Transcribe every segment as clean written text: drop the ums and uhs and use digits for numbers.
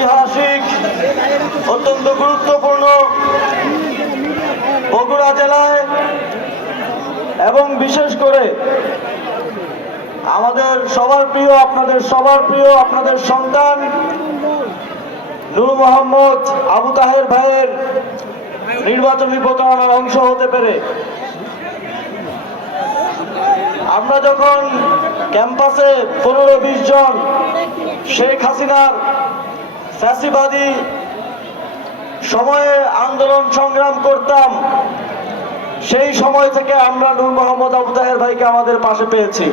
ঐতিহাসিক অত্যন্ত গুরুত্বপূর্ণ বগুড়া জেলায় এবং বিশেষ করে আমাদের সবার প্রিয় আপনাদের সন্তান নূর মোহাম্মদ আবু তাহের ভাইয়ের নির্বাচনী প্রচারণার অংশ হতে পেরে আমরা যখন ক্যাম্পাসে 15-20 জন শেখ হাসিনার ফ্যাসিবাদী সময়ে আন্দোলন সংগ্রাম করতাম, সেই সময় থেকে আমরা নূর মোহাম্মদ আবু তাহের ভাইকে আমাদের পাশে পেয়েছি।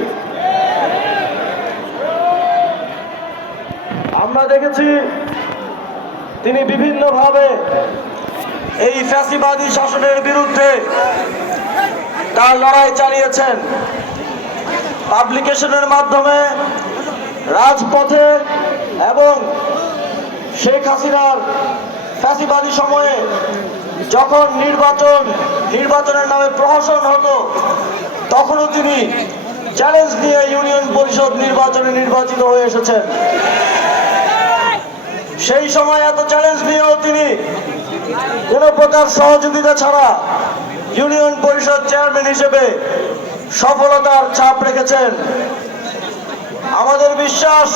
আমরা দেখেছি তিনি বিভিন্নভাবে এই ফ্যাসিবাদী শাসনের বিরুদ্ধে তার লড়াই চালিয়েছেন। পাবলিকেশনের মাধ্যমে, রাজপথে এবং শেখ হাসিনার ফ্যাসিবাদী সময়ে যখন নির্বাচনের নামে প্রহসন হতো, তখনও তিনি চ্যালেঞ্জ নিয়ে ইউনিয়ন পরিষদ নির্বাচনে নির্বাচিত হয়ে এসেছেন। সেই সময় এত চ্যালেঞ্জ নিয়েও তিনি কোনো প্রকার সহযোগিতা ছাড়া ইউনিয়ন পরিষদ চেয়ারম্যান হিসেবে সফলতার ছাপ রেখেছেন। আমাদের বিশ্বাস,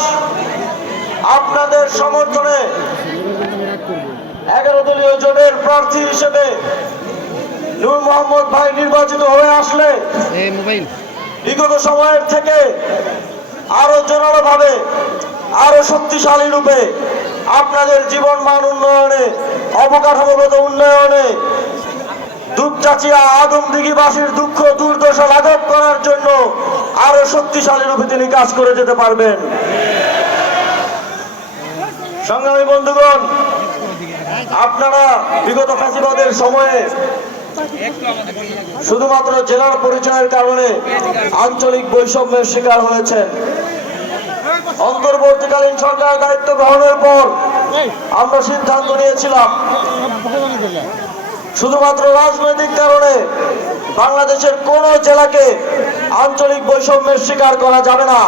আপনাদের সমর্থনে 11 দলীয় জোটের প্রার্থী হিসেবে নূর মোহাম্মদ ভাই নির্বাচিত হয়ে আসলে বিগত সময়ের থেকে আরো জোরালোভাবে, আরো শক্তিশালী রূপে আপনাদের জীবন মান উন্নয়নে, অবকাঠামোগত উন্নয়নে, দুপচাচিয়া আদমদিঘিবাসীর দুঃখ দুর্দশা লাঘব করার জন্য আরো শক্তিশালী রূপে তিনি কাজ করে যেতে পারবেন। সংগ্রামী বন্ধুগণ, আপনারা বিগত ফ্যাসিবাদের সময়ে শুধুমাত্র জেলার পরিচয়ের কারণে আঞ্চলিক বৈষম্যের শিকার হয়েছেন। অন্তর্বর্তীকালীন সরকার দায়িত্ব গ্রহণের পর আমরা সিদ্ধান্ত নিয়েছিলাম শুধুমাত্র রাজনৈতিক কারণে বাংলাদেশের কোন জেলাকে আঞ্চলিক বৈষম্যের শিকার করা যাবে না।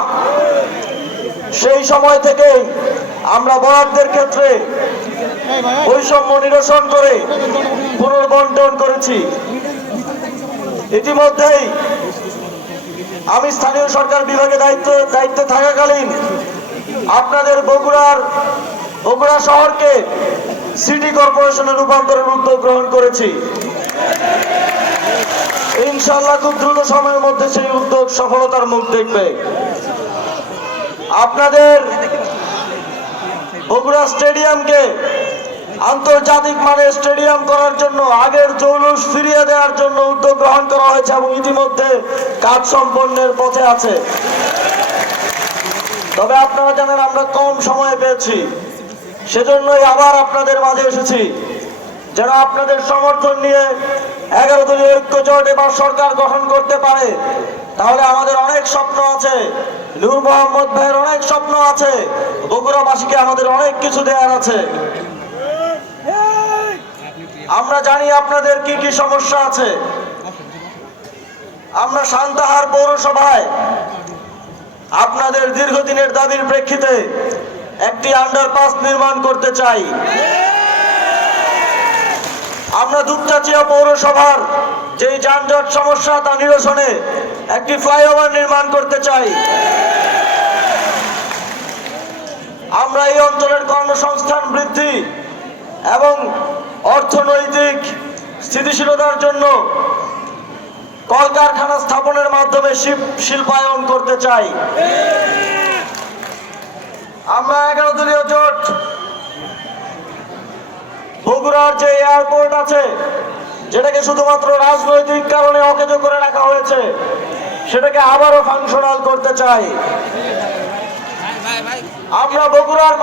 সেই সময় থেকে আমরা বরাদ্দের ক্ষেত্রে বৈষম্য নিরসন করে পুনর্বন্টন করেছি। ইতিমধ্যেই আমি স্থানীয় সরকার বিভাগে দায়িত্বে থাকাকালীন আপনাদের বগুড়া শহরকে সিটি কর্পোরেশনে রূপান্তরের উদ্যোগ গ্রহণ করেছি। ইনশাআল্লাহ খুব দ্রুত সময়ের মধ্যে সেই উদ্যোগ সফলতার মুখ দেখবে। আপনাদের বগুড়া স্টেডিয়ামকে আন্তর্জাতিক মানের স্টেডিয়াম করার জন্য, আগের জৌলুস ফিরিয়ে দেওয়ার জন্য উদ্যোগ গ্রহণ করা হয়েছে এবং ইতিমধ্যে কাজ সম্পন্নের পথে আছে। তবে আপনারা জানেন আমরা কম সময় পেয়েছি, সেজন্যই আবার আপনাদের মাঝে এসেছি যেন আপনাদের সমর্থন নিয়ে 11 দলীয় ঐক্য জোট এবার সরকার গঠন করতে পারে। তাহলে আমাদের অনেক স্বপ্ন আছে, নূর মোহাম্মদ ভাইয়ের অনেক স্বপ্ন আছে, বগুড়াবাসীকে আমাদের অনেক কিছু দেওয়ার আছে। আমরা জানি আপনাদের কি কি সমস্যা আছে। আমরা সান্তাহার পৌরসভায় আপনাদের দীর্ঘদিনের দাবির প্রেক্ষিতে একটি আন্ডারপাস নির্মাণ করতে চাই। আমরা দুপচাচিয়া পৌরসভার যে যানজট সমস্যা তা নিরসনে একটি ফ্লাইওভার নির্মাণ করতে চাই। আমরা এই অঞ্চলের কর্মসংস্থান বৃদ্ধি এবং অর্থনৈতিক স্থিতিশীলতার জন্য কলকারখানা স্থাপনের মাধ্যমে শিল্পায়ন করতে চাই। আমরা 11 দলীয় জোট বগুড়ার যে এয়ারপোর্ট আছে, যেটাকে শুধুমাত্র রাজনৈতিক কারণে অকেজো করে রাখা হয়েছে, সেটাকে আবারও ফাংশনাল করতে চাই। আমরা বগুড়ার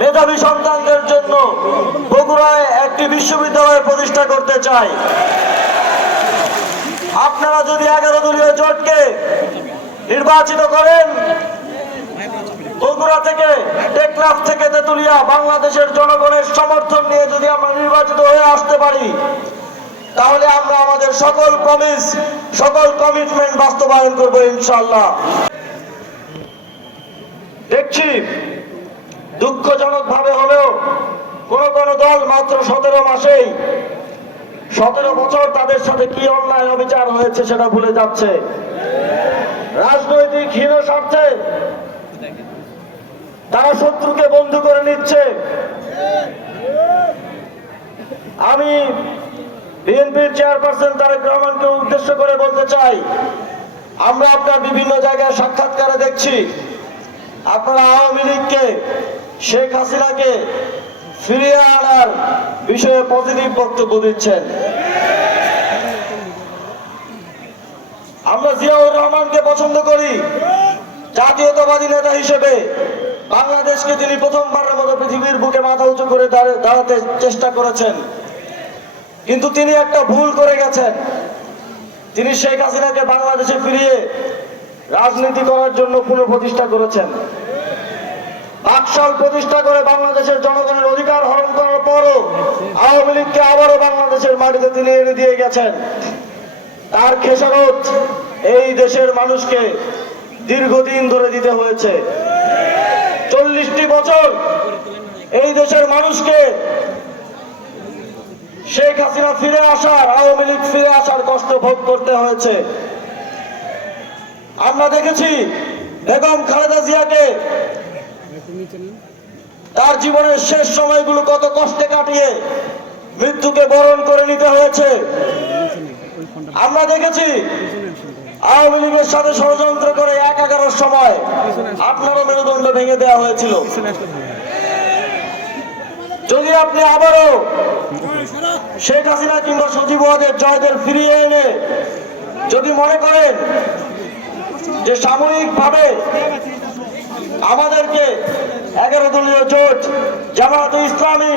মেধাবী সন্তানদের জন্য বগুড়ায় একটি বিশ্ববিদ্যালয় প্রতিষ্ঠা করতে চাই। আপনারা যদি 11 দলীয় জোটকে নির্বাচিত করেন, বগুড়া থেকে, টেকনাফ থেকে তেতুলিয়া, বাংলাদেশের জনগণের সমর্থন নিয়ে যদি আমরা নির্বাচিত হয়ে আসতে পারি, তাহলে আমরা আমাদের সকল প্রমিস, সকল কমিটমেন্ট বাস্তবায়ন করবো ইনশাআল্লাহ। দেখছি দুঃখজনক ভাবে হলেও কোন কোন দল মাত্র 17 মাসেই 17 বছর তাদের সাথে কি অন্যায় অবিচার হয়েছে সেটা ভুলে যাচ্ছে। রাজনৈতিক হীন স্বার্থে তারা শত্রুকে বন্ধু করে নিচ্ছে। আমি বিএনপির চেয়ারপারসন তারেক রহমানকে উদ্দেশ্য করে বলতে চাই, আমরা আপনার বিভিন্ন জায়গায় সাক্ষাৎকারে দেখছি আপনারা আওয়ামী লীগকে, শেখ হাসিনাকে ফিরিয়ে আনার বিষয়ে পজিটিভ বক্তব্য দিচ্ছেন। আমরা জিয়াউর রহমানকে পছন্দ করি জাতীয়তাবাদী নেতা হিসেবে। বাংলাদেশকে তিনি প্রথমবারের মতো পৃথিবীর বুকে মাথা উঁচু করে দাঁড়াতে চেষ্টা করেছেন, কিন্তু তিনি একটা ভুল করে গেছেন। তিনি শেখ হাসিনাকে বাংলাদেশে ফিরিয়ে রাজনীতি করার জন্য পুনঃপ্রতিষ্ঠা করেছেন। বাকশাল প্রতিষ্ঠা করে বাংলাদেশের জনগণের অধিকার হরণ করার পরও আওয়ামী লীগকে আবারও বাংলাদেশের মাটিতে তিনি এনে দিয়ে গেছেন। তার খেসারত এই দেশের মানুষকে দীর্ঘদিন ধরে দিতে হয়েছে। 40টি বছর এই দেশের মানুষকে শেখ হাসিনা ফিরে আসার, আওয়ামী লীগ ফিরে আসার কষ্ট ভোগ করতে হয়েছে। আমরা দেখেছি বেগম খালেদা জিয়াকে তার জীবনের শেষ সময়গুলো কত কষ্টে কাটিয়ে মৃত্যুকে বরণ করে নিতে হয়েছে। আমরা দেখেছি আওয়ামী লীগের সাথে ষড়যন্ত্র করে 11-11 সময় আপনারও মেরুদণ্ড ভেঙে দেওয়া হয়েছিল। যদি আপনি আবারও শেখ হাসিনা কিংবা সজীব ওয়াজেদ জয়দের ফিরিয়ে এনে যদি মনে করেন যে সাময়িকভাবে আমাদেরকে 11 দলীয় জোট, জামায়াতে ইসলামী,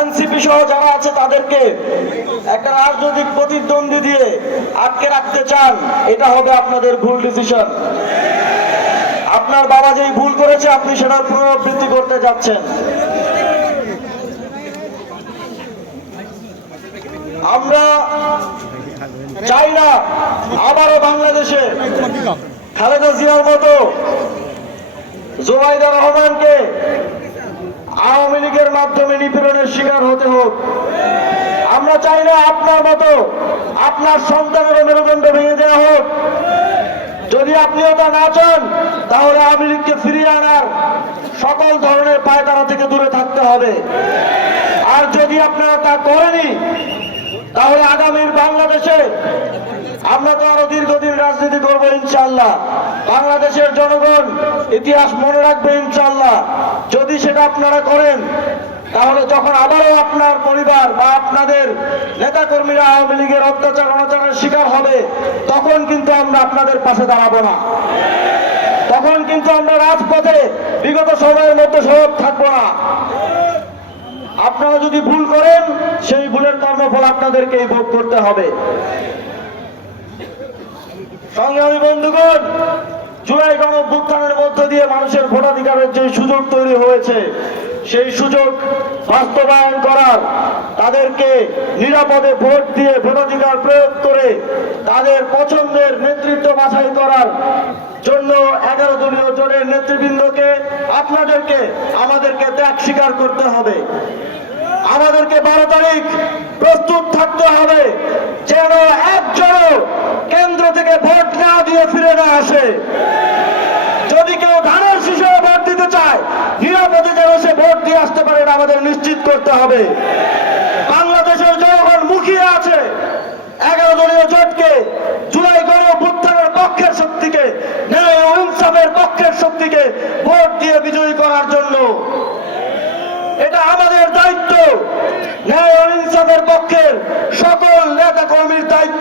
এনসিপি সহ যারা আছে তাদেরকে একটা রাজনৈতিক প্রতিদ্বন্দ্বী দিয়ে আটকে রাখতে চান, এটা হবে আপনাদের ভুল ডিসিশন। আপনার বাবা যেই ভুল করেছে আপনি সেটার পুনরাবৃত্তি করতে যাচ্ছেন। আমরা চাই না আবারও বাংলাদেশে খালেদা জিয়ার মতো জুবাইদা রহমানকে আওয়ামী লীগের মাধ্যমে নিপীড়নের শিকার হতে হোক। আমরা চাই না আপনার মতো আপনার সন্তানের মেরুদণ্ড ভেঙে দেওয়া হোক। যদি আপনিও তা না চান তাহলে আওয়ামী লীগকে ফিরিয়ে আনার সকল ধরনের পায়তারা থেকে দূরে থাকতে হবে। আর যদি আপনারা তা করেনি তাহলে আগামীর বাংলাদেশে আমরা তো আরো দীর্ঘদিন রাজনীতি করবো ইনশাআল্লাহ। বাংলাদেশের জনগণ ইতিহাস মনে রাখবে ইনশাআল্লাহ। যদি সেটা আপনারা করেন তাহলে যখন আবারও আপনার পরিবার বা আপনাদের নেতাকর্মীরা আওয়ামী লীগের অত্যাচার অনাচারের শিকার হবে, তখন কিন্তু আমরা আপনাদের পাশে দাঁড়াবো না। তখন কিন্তু আমরা রাজপথে বিগত সময়ের মধ্যে সরব থাকবো না। আপনারা যদি ভুল করেন সেই ভুলের কর্মফল আপনাদেরকেই ভোগ করতে হবে। সংগ্রামী বন্ধুগণ, জুলাই গণঅভ্যুত্থানের মধ্য দিয়ে মানুষের ভোটাধিকারের যে সুযোগ তৈরি হয়েছে সেই সুযোগ বাস্তবায়ন করার, তাদেরকে নিরাপদে ভোট দিয়ে ভোটাধিকার প্রয়োগ করে তাদের পছন্দের নেতৃত্ব বাছাই করার জন্য 11 দলীয় জোটের নেতৃবৃন্দকে, আপনাদেরকে, আমাদেরকে ত্যাগ স্বীকার করতে হবে। আমাদেরকে 12 তারিখ প্রস্তুত থাকতে হবে যেন একজনও কেন্দ্র থেকে ভোট না দিয়ে ফিরে না আসে। যদি কেউ ধানের শীষে ভোট দিতে চায় নিরাপদে যেন সে ভোট দিয়ে আসতে পারে, আমাদের নিশ্চিত করতে হবে। বাংলাদেশের জনগণ মুখিয়ে আছে 11 দলীয় জোটকে, জুলাই গণঅভ্যুত্থানের পক্ষের শক্তিকে, ন্যায় ও ইনসাফের পক্ষের শক্তিকে ভোট দিয়ে বিজয়ী করার জন্য। এটা আমাদের দায়িত্ব, ন্যায় ও ইনসাফের পক্ষের সকল নেতা কর্মীর দায়িত্ব।